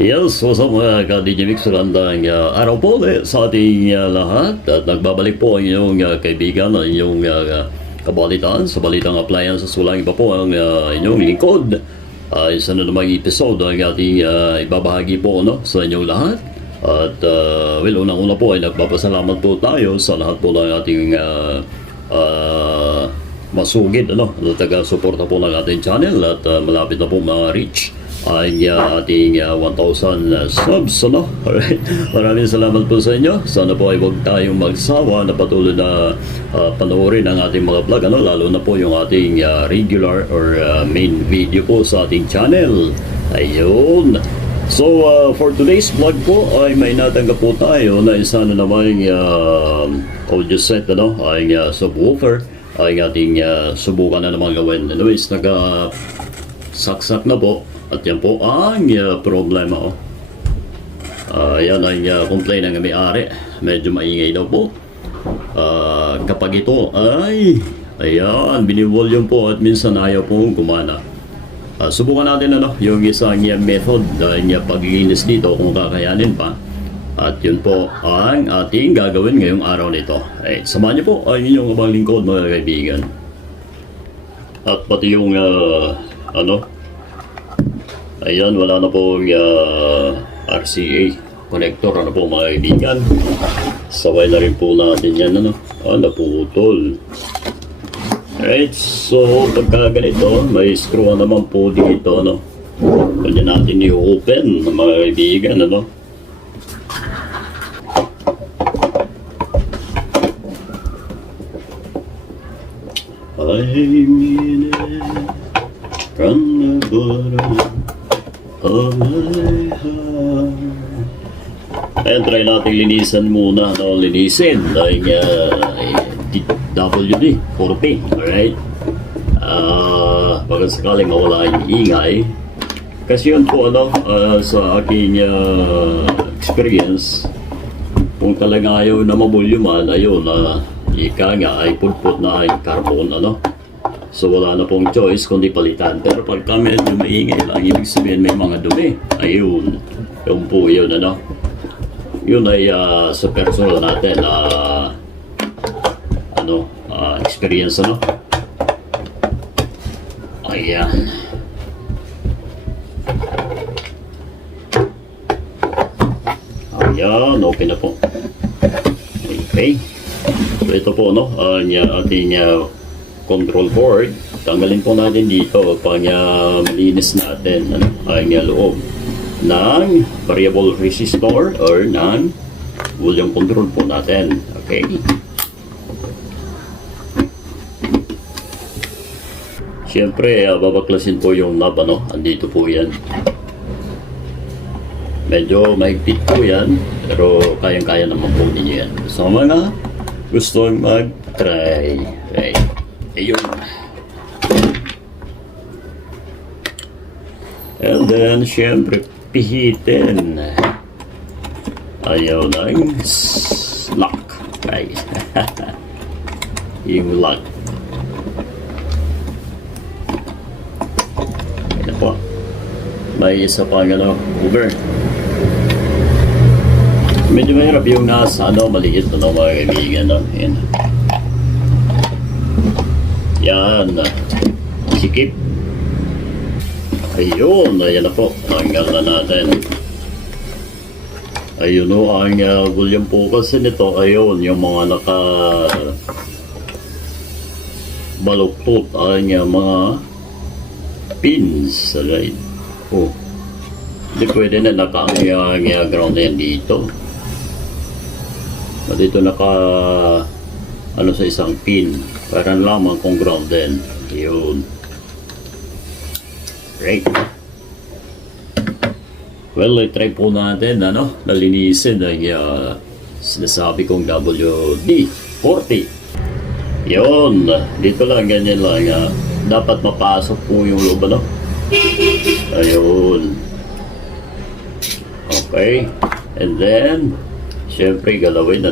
Yes, what's up mga ka-DJ Mix? Magandang araw po ulit sa ating lahat. At nagbabalik po ang inyong kaibigan, ang inyong kabalitaan sa Balitang Appliances. Walang iba po ang inyong lingkod. Isa na namang episode ang ating ibabahagi po sa inyong lahat. At unang-una po ay nagpapasalamat po tayo sa lahat po ng ating masugid na taga-suporta po ng ating channel. At malapit na po mga reach ang ating 1,000 subs. Alright. Maraming salamat po sa inyo. Sana po ay huwag tayong magsawa na patuloy na panoorin ang ating mga vlog, lalo na po yung ating regular or main video po sa ating channel. Ayun. So for today's vlog po ay may natanggap po tayo na isa na naman audio set, ang subwoofer ay ating subukan na naman gawin. Anyways, saksak na po. At yan po ang problema. Yan ang complaint ng may-ari. Medyo maingay daw po. Kapag ito ay binivolume po at minsan ayaw pong gumana. Subukan natin yung isang method ng paglilinis dito kung kakayanin pa. At yun po ang ating gagawin ngayong araw nito. Samahan niyo po ang inyong abang lingkod mga kaibigan. At pati yung ayan, wala na po RCA connector, po mga kaibigan. Saway na rin po natin yan, naputol. Alright, so pagka ganito, may screw naman po dito, pwede natin i-open, mga kaibigan, I mean it from the bottom of my heart. Ayan, try natin linisan muna. Linisin dahil WD-40. Alright. Baka sakaling mawala yung ingay. Kasi yun po sa aking experience, kung talaga ayaw na mabulyuman, ayun, ika nga ay pulpot na ay carbon, So wala na pong choice kundi palitan. Pero pagka medyo maingay lang, ibig sabihin may mga dumi. Ayun. Yung po yun, Yun ay sa personal natin experience, Ayan. Ayan, okay na po. Okay. So ito po, ang ating control board. Tanggalin po natin dito pang malinis natin ang loob ng variable resistor or ng volume control po natin. Okay. Siyempre, babaklasin po yung knob, andito po yan. Medyo mahigpit po yan, pero kayang-kaya naman po ninyo yan. So mga gustong mag-try. Okay. Ayun. And then, syempre, pihitin. Ayaw lang. Lock. Okay. Yung lock. Ayan po. May isa pa over. Medyo mahirap yung nasa maliit na mga kaibigan. Ayan. Yan. Sikip. Ayun. Ayan na po. Tanggal na natin. Ayun ang volume po kasi nito. Ayun. Yung mga baluktot ang mga pins. Right? Hindi pwede na naka-ground yan dito. Dito sa isang pin. Para lamang kung ground din. Yun. Great. Well, i-try po natin, nalinisin ang sinasabi kong WD-40. Yun. Dito lang, ganyan lang. Dapat mapasok po yung loob, Ayun. Okay. And then, syempre, galawin,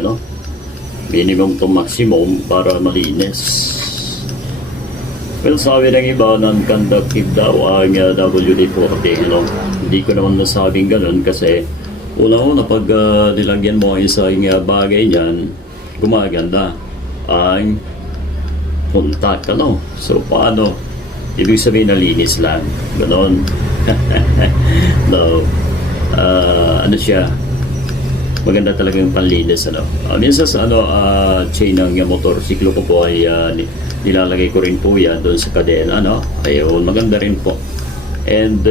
minimum to maximum para malinis. Well, sabi ng iba, non-conductive daw ang WD-40. No? Hindi ko naman nasabing ganun kasi una-una pag nilagyan mo ang isang bagay niyan, gumaganda ang contact. Ano? So, paano? Ibig sabihin nalinis lang. Ganon. No. Ano siya? Maganda talaga yung panlinis. Ano? Minsan sa chain ng motorsiklo ko po ay nilalagay ko rin po yan doon sa kadena, no? Ayun, maganda rin po. And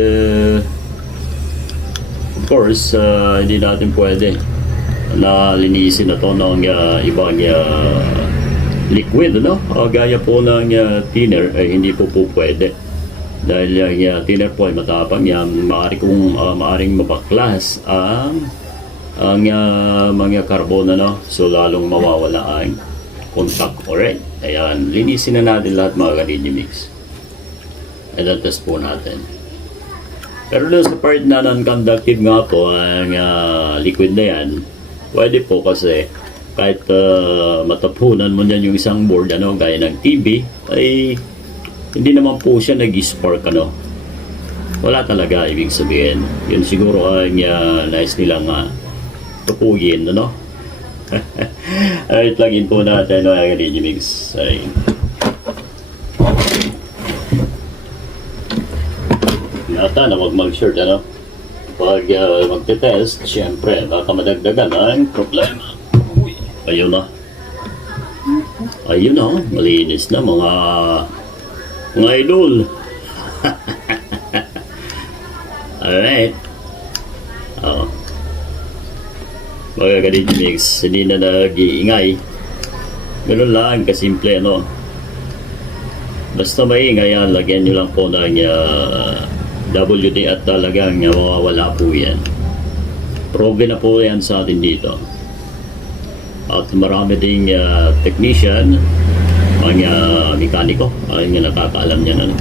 of course, hindi natin pwede na linisin na to ng ibang liquid, no? Gaya po ng thinner ay hindi po pwede. Dahil yung thinner po ay matapang yan, maaring mabaklas ang mga carbon, no? So lalong mawawala ang contact. Alright, ayan, linisin na natin lahat mga ka-Digimix. And then test po natin. Pero doon sa part na non-conductive nga po ang liquid na yan, pwede po kasi kahit matapunan mo niyan yung isang board, ano, gaya ng TV, ay hindi naman po siya nag-spark, ano. Wala talaga, ibig sabihin. Yun siguro ang nice nilang tupugin, ano. Alright, plug-in po natin mga ka-Digimix. Ay. Nata na wag mag-shirt, ano. Pag magte-test, syempre, baka madagdagan ang problema. Uy, ayun na. Ayun na, malinis na mga idol. Alright. Mga ka-Digimix, hindi na nag-iingay. Ganun lang, kasimple, no? Basta maingay yan, lagyan nyo lang po ng WD at talagang mawawala po yan. Proven na po yan sa atin dito. At marami ding technician, mga mekaniko, ay nakakaalam niyan, ano?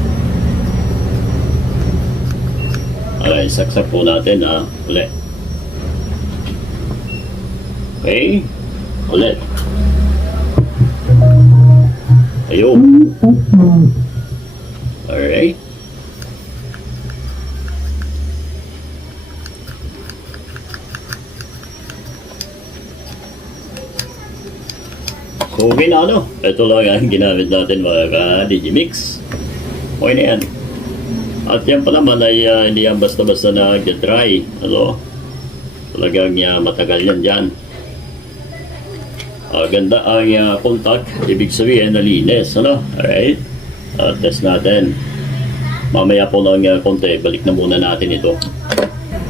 Alright, saksak po natin, ulit. Okay, ulit. Ayun. Alright. So, okay na, ano? Ito lang ang ginamit natin mga ka-Digimix. Okay na yan. At yan pa naman ay hindi yan basta-basta nag-dry. Ano? Talagang matagal yan dyan. Ganda ang contact, ibig sabihin nalinis, ano? Alright, test natin. Mamaya po ng konti, balik na muna natin ito.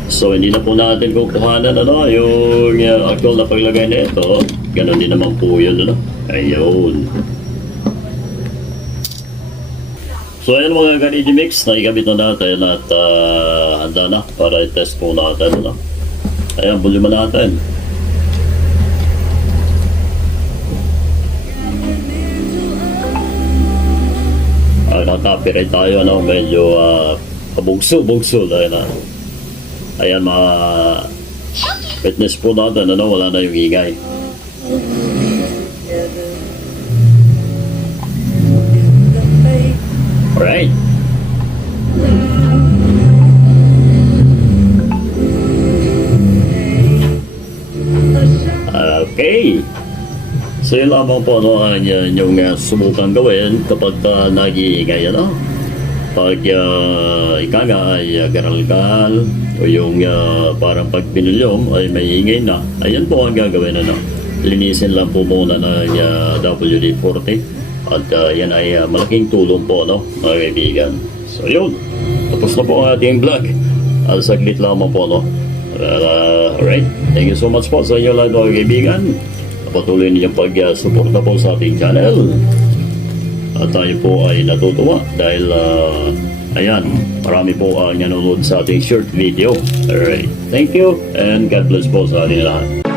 So hindi na po natin kukuhanan, ano, yung actual na paglagay na ito. Ganon din naman po yun, ano? Ayun. So ayun mga ka-Digimix, naikabit na natin at handa na para i-test po natin, ano? Ayan, volume natin. Copyright tayo, ano, medyo kabugso-bugso dahil ayan, mga fitness po natin, ano, wala na yung ingay. Alright. Okay. So yun lamang po, ano, yung subukan gawin kapag nag-iingay, ano? Pag ika nga ay garalgal o yung parang pag pinulyom ay may ingay na, ayan po ang gagawin, ano? Linisin lang po muna ng WD-40 at yan ay malaking tulong po, no, mga kaibigan. So yun, tapos na po ang ating vlog. Saglit lamang po, no? Alright, thank you so much po sa inyo lahat, mga kaibigan. Patuloy niyo pag-suporta po sa ating channel. At tayo po ay natutuwa dahil ayan, marami po ang nanonood sa ating short video. Alright, thank you and God bless po sa ating lahat.